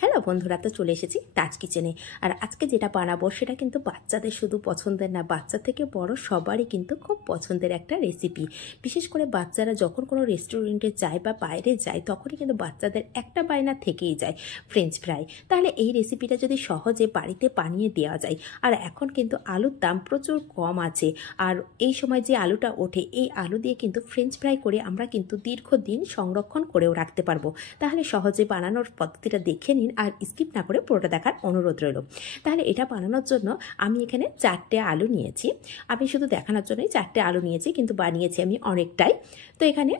Hello বন্ধুরা, তো চলে এসেছি টাচ কিচেনে। আর আজকে যেটা বানাবো সেটা কিন্তু বাচ্চাদের শুধু পছন্দের না, বাচ্চা থেকে বড় সবারই কিন্তু খুব পছন্দের একটা রেসিপি। বিশেষ করে বাচ্চারা যখন কোনো রেস্টুরেন্টে যায় বা বাইরে যায় তখনই কিন্তু বাচ্চাদের একটা বায়না থেকেই যায় ফ্রেঞ্চ ফ্রাই। তাহলে এই রেসিপিটা যদি সহজে বাড়িতে বানিয়ে দেওয়া যায়, আর এখন কিন্তু আলুর দাম প্রচুর কম আছে, আর এই সময় যে আলুটা ওঠে এই আলু দিয়ে কিন্তু ফ্রেঞ্চ ফ্রাই করে আমরা কিন্তু দীর্ঘদিন সংরক্ষণ করেও রাখতে পারবো। তাহলে সহজে বানানোর পদ্ধতিটা দেখে নিন আর স্কিপ না করে পুরোটা দেখার অনুরোধ রইল। তাহলে এটা বানানোর জন্য আমি এখানে 4টে আলু নিয়েছি। আমি শুধু দেখানোর জন্যই 4টে আলু নিয়েছি, কিন্তু বানিয়েছি আমি অনেকটাই। তো এখানে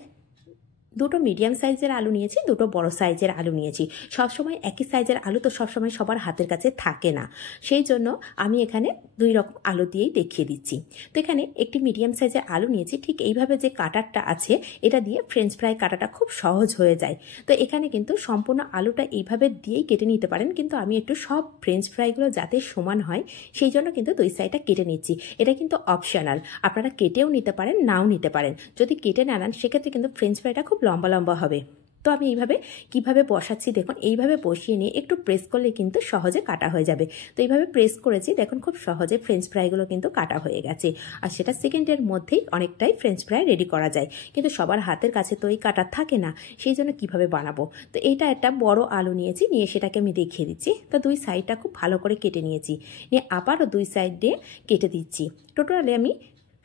দুটো মিডিয়াম সাইজের আলু নিয়েছি, দুটো বড় সাইজের আলু নিয়েছি। সবসময় একই সাইজের আলু তো সবসময় সবার হাতের কাছে থাকে না, সেই জন্য আমি এখানে 2 রকম আলু দিয়েই দেখিয়ে দিচ্ছি। তো এখানে একটি মিডিয়াম সাইজের আলু নিয়েছি। ঠিক এইভাবে যে কাটারটা আছে এটা দিয়ে ফ্রেঞ্চ ফ্রাই কাটাটা খুব সহজ হয়ে যায়। তো এখানে কিন্তু সম্পূর্ণ আলুটা এইভাবে দিয়েই কেটে নিতে পারেন, কিন্তু আমি একটু সব ফ্রেঞ্চ ফ্রাইগুলো যাতে সমান হয় সেই জন্য কিন্তু 2 সাইডটা কেটে নিচ্ছি। এটা কিন্তু অপশনাল, আপনারা কেটেও নিতে পারেন, নাও নিতে পারেন। যদি কেটে না নেন সেক্ষেত্রে কিন্তু ফ্রেঞ্চ ফ্রাইটা খুব লম্বা লম্বা হবে। তো আমি এইভাবে কিভাবে বসাচ্ছি দেখুন, এইভাবে বসিয়ে নিয়ে একটু প্রেস করলে কিন্তু সহজে কাটা হয়ে যাবে। তো এইভাবে প্রেস করেছি, দেখুন খুব সহজে ফ্রেঞ্চ ফ্রাইগুলো কিন্তু কাটা হয়ে গেছে। আর সেটা সেকেন্ডের মধ্যেই অনেকটাই ফ্রেঞ্চ ফ্রাই রেডি করা যায়, কিন্তু সবার হাতের কাছে তো এই কাটা থাকে না, সেই জন্য কীভাবে বানাবো। তো এইটা একটা বড় আলু নিয়েছি, নিয়ে সেটাকে আমি দেখিয়ে দিচ্ছি। তো 2 সাইডটা খুব ভালো করে কেটে নিয়েছি, নিয়ে আবারও 2 সাইড দিয়ে কেটে দিচ্ছি। টোটালি আমি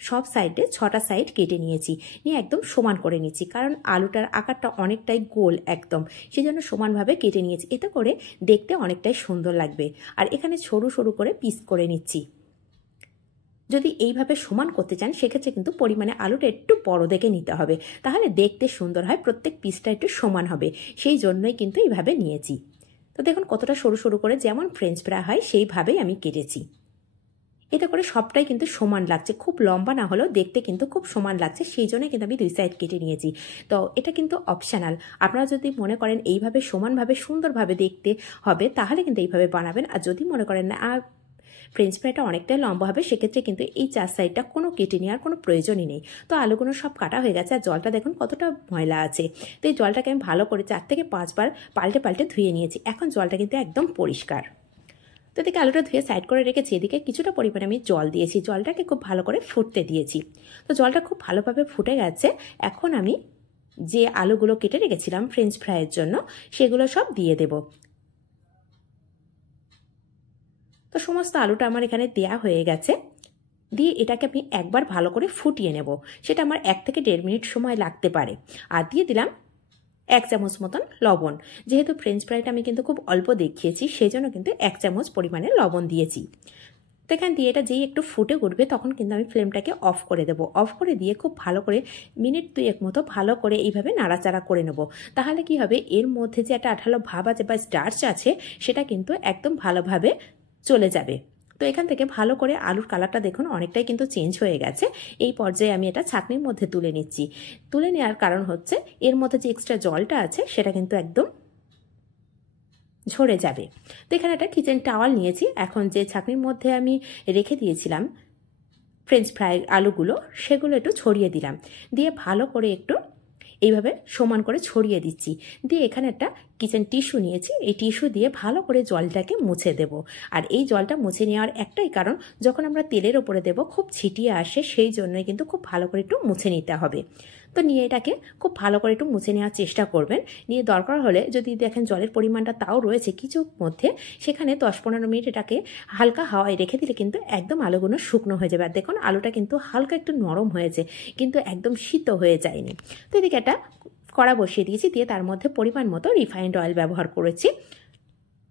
সব সাইডে 6টা সাইড কেটে নিয়েছি, নিয়ে একদম সমান করে নিচ্ছি, কারণ আলুটার আকারটা অনেকটাই গোল একদম, সেই জন্য সমানভাবে কেটে নিয়েছি। এতে করে দেখতে অনেকটাই সুন্দর লাগবে। আর এখানে সরু সরু করে পিস করে নিচ্ছি। যদি এইভাবে সমান করতে চান সেক্ষেত্রে কিন্তু পরিমাণে আলুটা একটু বড় দেখে নিতে হবে, তাহলে দেখতে সুন্দর হয়, প্রত্যেক পিসটা একটু সমান হবে, সেই জন্যই কিন্তু এইভাবে নিয়েছি। তো দেখুন কতটা সরু সরু করে, যেমন ফ্রেঞ্চ ফ্রাই হয় সেইভাবেই আমি কেটেছি। এতে করে সবটাই কিন্তু সমান লাগছে, খুব লম্বা না হলেও দেখতে কিন্তু খুব সমান লাগছে, সেই জন্য কিন্তু আমি 2 সাইড কেটে নিয়েছি। তো এটা কিন্তু অপশনাল, আপনারা যদি মনে করেন এইভাবে সমানভাবে সুন্দরভাবে দেখতে হবে তাহলে কিন্তু এইভাবে বানাবেন। আর যদি মনে করেন না ফ্রেঞ্চ ফ্রাইটা অনেকটাই লম্বা হবে, সেক্ষেত্রে কিন্তু এই 4 সাইডটা কোনো কেটে নেওয়ার কোনো প্রয়োজনই নেই। তো আলুগুলো সব কাটা হয়ে গেছে, আর জলটা দেখুন কতটা ময়লা আছে। তো এই জলটাকে আমি ভালো করে 4 থেকে 5 বার পাল্টে পাল্টে ধুয়ে নিয়েছি। এখন জলটা কিন্তু একদম পরিষ্কার। তো এদিকে আলুটা ধুয়ে সাইড করে রেখেছি, এদিকে কিছুটা পরিমাণে আমি জল দিয়েছি, জলটাকে খুব ভালো করে ফুটতে দিয়েছি। তো জলটা খুব ভালোভাবে ফুটে গেছে। এখন আমি যে আলুগুলো কেটে রেখেছিলাম ফ্রেঞ্চ ফ্রাইয়ের জন্য সেগুলো সব দিয়ে দেব। তো সমস্ত আলুটা আমার এখানে দেয়া হয়ে গেছে, দিয়ে এটাকে আমি একবার ভালো করে ফুটিয়ে নেব। সেটা আমার 1 থেকে 1.5 মিনিট সময় লাগতে পারে। আর দিয়ে দিলাম 1 চামচ মতন লবণ। যেহেতু ফ্রেঞ্চ ফ্রাইটা আমি কিন্তু খুব অল্প দেখিয়েছি, সেই জন্য কিন্তু 1 চামচ পরিমাণে লবণ দিয়েছি। তো এখান দিয়ে এটা যেই একটু ফুটে উঠবে তখন কিন্তু আমি ফ্লেমটাকে অফ করে দেবো। অফ করে দিয়ে খুব ভালো করে মিনিট 2 মতো ভালো করে এইভাবে নাড়াচাড়া করে নেব। তাহলে কি হবে, এর মধ্যে যে একটা আঠালো ভাব আছে বা স্টার্চ আছে সেটা কিন্তু একদম ভালোভাবে চলে যাবে। তো এখান থেকে ভালো করে আলুর কালারটা দেখুন অনেকটাই কিন্তু চেঞ্জ হয়ে গেছে। এই পর্যায়ে আমি এটা ছাঁকনির মধ্যে তুলে নিচ্ছি। তুলে নেওয়ার কারণ হচ্ছে এর মধ্যে যে এক্সট্রা জলটা আছে সেটা কিন্তু একদম ঝরে যাবে। তো এখানে একটা কিচেন টাওয়াল নিয়েছি। এখন যে ছাঁকনির মধ্যে আমি রেখে দিয়েছিলাম ফ্রেঞ্চ ফ্রাই আলুগুলো, সেগুলো একটু ছড়িয়ে দিলাম, দিয়ে ভালো করে একটু এইভাবে সমান করে ছড়িয়ে দিচ্ছি। দিয়ে এখানে একটা কিচেন টিস্যু নিয়েছি, এই টিস্যু দিয়ে ভালো করে জলটাকে মুছে দেব। আর এই জলটা মুছে নেওয়ার একটাই কারণ, যখন আমরা তেলের ওপরে দেব খুব ছিটিয়ে আসে, সেই জন্যই কিন্তু খুব ভালো করে একটু মুছে নিতে হবে। তো নিয়ে এটাকে খুব ভালো করে একটু মুছে নেওয়ার চেষ্টা করবেন। নিয়ে দরকার হলে যদি দেখেন জলের পরিমাণটা তাও রয়েছে কিছুর মধ্যে, সেখানে 10-15 মিনিট এটাকে হালকা হাওয়ায় রেখে দিলে কিন্তু একদম আলুগুলো শুকনো হয়ে যাবে। আর দেখুন আলুটা কিন্তু হালকা একটু নরম হয়েছে, কিন্তু একদম সিদ্ধ হয়ে যায়নি। তো এদিকে একটা কড়া বসিয়ে দিয়েছি, দিয়ে তার মধ্যে পরিমাণ মতো রিফাইন্ড অয়েল ব্যবহার করেছি।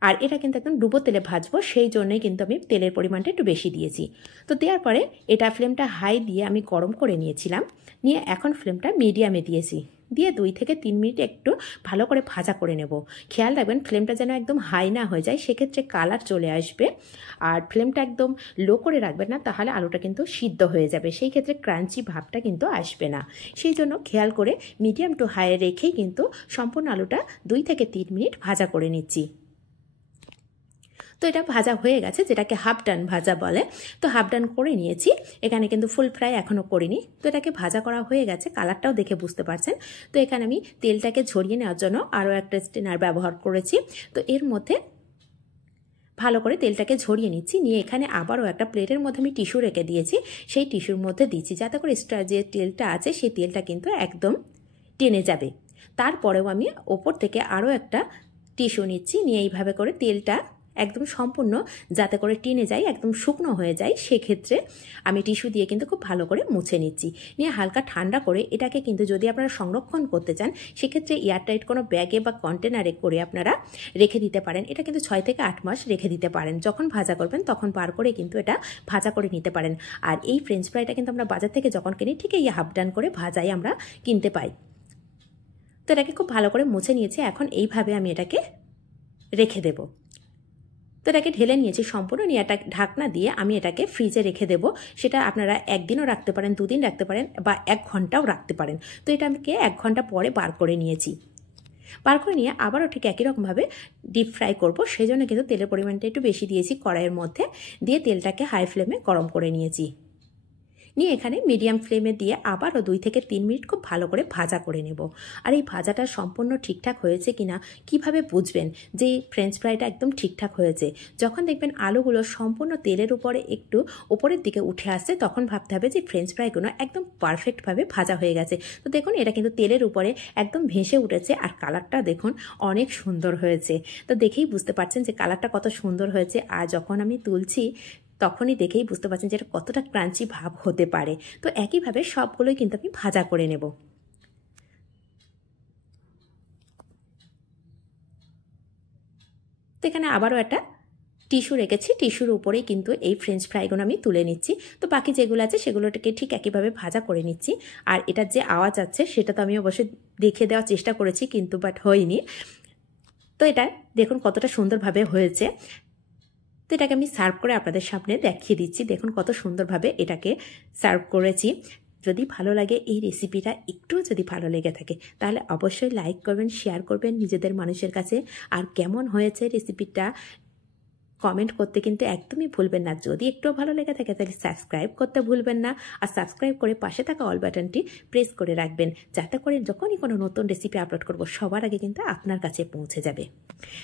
আর এটা কিন্তু একদম ডুবো তেলে ভাজবো, সেই জন্যই কিন্তু আমি তেলের পরিমাণটা একটু বেশি দিয়েছি। তো দেওয়ার পরে এটা ফ্লেমটা হাই দিয়ে আমি গরম করে নিয়েছিলাম, নিয়ে এখন ফ্লেমটা মিডিয়ামে দিয়েছি, দিয়ে 2 থেকে 3 মিনিট একটু ভালো করে ভাজা করে নেব। খেয়াল রাখবেন ফ্লেমটা যেন একদম হাই না হয়ে যায়, সেক্ষেত্রে কালার চলে আসবে। আর ফ্লেমটা একদম লো করে রাখবেন না, তাহলে আলুটা কিন্তু সিদ্ধ হয়ে যাবে, সেই ক্ষেত্রে ক্রাঞ্চি ভাবটা কিন্তু আসবে না। সেই জন্য খেয়াল করে মিডিয়াম টু হাই রেখেই কিন্তু সম্পূর্ণ আলুটা 2 থেকে 3 মিনিট ভাজা করে নিচ্ছি। তো এটা ভাজা হয়ে গেছে, যেটাকে হাফ ডান ভাজা বলে। তো হাফ ডান করে নিয়েছি, এখানে কিন্তু ফুল ফ্রাই এখনও করিনি। তো এটাকে ভাজা করা হয়ে গেছে, কালারটাও দেখে বুঝতে পারছেন। তো এখানে আমি তেলটাকে ঝরিয়ে নেওয়ার জন্য আরও একটা স্ট্রেনার ব্যবহার করেছি। তো এর মধ্যে ভালো করে তেলটাকে ঝরিয়ে নিচ্ছি, নিয়ে এখানে আবারও একটা প্লেটের মধ্যে আমি টিস্যু রেখে দিয়েছি, সেই টিস্যুর মধ্যে দিচ্ছি, যাতে করে এক্সট্রা যে তেলটা আছে সেই তেলটা কিন্তু একদম টেনে যাবে। তারপরেও আমি ওপর থেকে আরও একটা টিস্যু নিচ্ছি, নিয়ে এইভাবে করে তেলটা একদম সম্পূর্ণ যাতে করে টেনে যায়, একদম শুকনো হয়ে যায়, সেক্ষেত্রে আমি টিস্যু দিয়ে কিন্তু খুব ভালো করে মুছে নিচ্ছি। নিয়ে হালকা ঠান্ডা করে এটাকে কিন্তু যদি আপনারা সংরক্ষণ করতে চান, সেক্ষেত্রে এয়ারটাইট কোনো ব্যাগে বা কন্টেনারে করে আপনারা রেখে দিতে পারেন। এটা কিন্তু 6 থেকে 8 মাস রেখে দিতে পারেন। যখন ভাজা করবেন তখন বার করে কিন্তু এটা ভাজা করে নিতে পারেন। আর এই ফ্রেঞ্চ ফ্রাইটা কিন্তু আমরা বাজার থেকে যখন কিনি, ঠিক এই হাফ ডান করে ভাজাই আমরা কিনতে পাই। তো এটাকে খুব ভালো করে মুছে নিয়েছি, এখন এইভাবে আমি এটাকে রেখে দেব। তো এটাকে ঢেলে নিয়েছি সম্পূর্ণ, নিয়ে এটা ঢাকনা দিয়ে আমি এটাকে ফ্রিজে রেখে দেবো। সেটা আপনারা একদিনও রাখতে পারেন, 2 দিন রাখতে পারেন, বা 1 ঘন্টাও রাখতে পারেন। তো এটা আমি 1 ঘন্টা পরে বার করে নিয়েছি। বার করে নিয়ে আবারও ঠিক একই রকমভাবে ডিপ ফ্রাই করবো, সেই জন্য কিন্তু তেলের পরিমাণটা একটু বেশি দিয়েছি কড়াইয়ের মধ্যে, দিয়ে তেলটাকে হাই ফ্লেমে গরম করে নিয়েছি। নিয়ে এখানে মিডিয়াম ফ্লেমে দিয়ে আবারও 2 থেকে 3 মিনিট খুব ভালো করে ভাজা করে নেব। আর এই ভাজাটা সম্পূর্ণ ঠিকঠাক হয়েছে কিনা কিভাবে বুঝবেন যে ফ্রেঞ্চ ফ্রাইটা একদম ঠিকঠাক হয়েছে? যখন দেখবেন আলুগুলো সম্পূর্ণ তেলের উপরে একটু উপরের দিকে উঠে আসছে, তখন ভাবতে হবে যে ফ্রেঞ্চ ফ্রাইগুলো একদম পারফেক্টভাবে ভাজা হয়ে গেছে। তো দেখুন এটা কিন্তু তেলের উপরে একদম ভেসে উঠেছে, আর কালারটা দেখুন অনেক সুন্দর হয়েছে। তো দেখেই বুঝতে পারছেন যে কালারটা কত সুন্দর হয়েছে। আর যখন আমি তুলছি তখনই দেখেই বুঝতে পারছেন যে এটা কতটা ক্রাঞ্চি ভাব হতে পারে। তো একইভাবে সবগুলোই কিন্তু আমি ভাজা করে নেব। তো এখানে আবারও একটা টিস্যু রেখেছি, টিস্যুর উপরেই কিন্তু এই ফ্রেঞ্চ ফ্রাইগুলো আমি তুলে নিচ্ছি। তো বাকি যেগুলো আছে সেগুলোটাকে ঠিক একইভাবে ভাজা করে নিচ্ছি। আর এটার যে আওয়াজ আছে সেটা তো আমি অবশ্যই দেখে দেওয়ার চেষ্টা করেছি, কিন্তু বাট হয়নি। তো এটা দেখুন কতটা সুন্দরভাবে হয়েছে। তো এটাকে আমি সার্ভ করে আপনাদের সামনে দেখিয়ে দিচ্ছি, দেখুন কত সুন্দরভাবে এটাকে সার্ভ করেছি। যদি ভালো লাগে এই রেসিপিটা, একটু যদি ভালো লেগে থাকে, তাহলে অবশ্যই লাইক করবেন, শেয়ার করবেন নিজেদের মানুষের কাছে। আর কেমন হয়েছে রেসিপিটা কমেন্ট করতে কিন্তু একদমই ভুলবেন না। যদি একটুও ভালো লেগে থাকে তাহলে সাবস্ক্রাইব করতে ভুলবেন না। আর সাবস্ক্রাইব করে পাশে থাকা অল বাটনটি প্রেস করে রাখবেন, যাতে করে যখনই কোনো নতুন রেসিপি আপলোড করব সবার আগে কিন্তু আপনার কাছে পৌঁছে যাবে।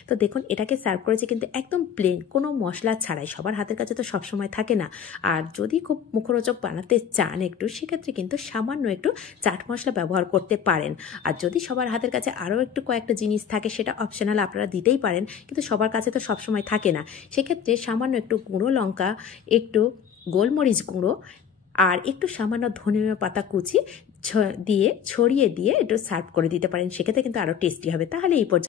তো দেখুন এটাকে সার্ভ করেছি কিন্তু একদম প্লেন, কোনো মশলা ছাড়াই। সবার হাতের কাছে তো সবসময় থাকে না। আর যদি খুব মুখরোচক বানাতে চান একটু, সেক্ষেত্রে কিন্তু সামান্য একটু চাট মশলা ব্যবহার করতে পারেন। আর যদি সবার হাতের কাছে আরও একটু কয়েকটা জিনিস থাকে, সেটা অপশনাল, আপনারা দিতেই পারেন, কিন্তু সবার কাছে তো সবসময় থাকে না। সেক্ষেত্রে সামান্য একটু গুঁড়ো লঙ্কা, একটু গোলমরিচ গুঁড়ো, আর একটু সামান্য ধনিয়া পাতা কুচি দিয়ে ছড়িয়ে দিয়ে একটু সার্ভ করে দিতে পারেন। সেক্ষেত্রে কিন্তু আরও টেস্টি হবে। তাহলে এই পর্যন্ত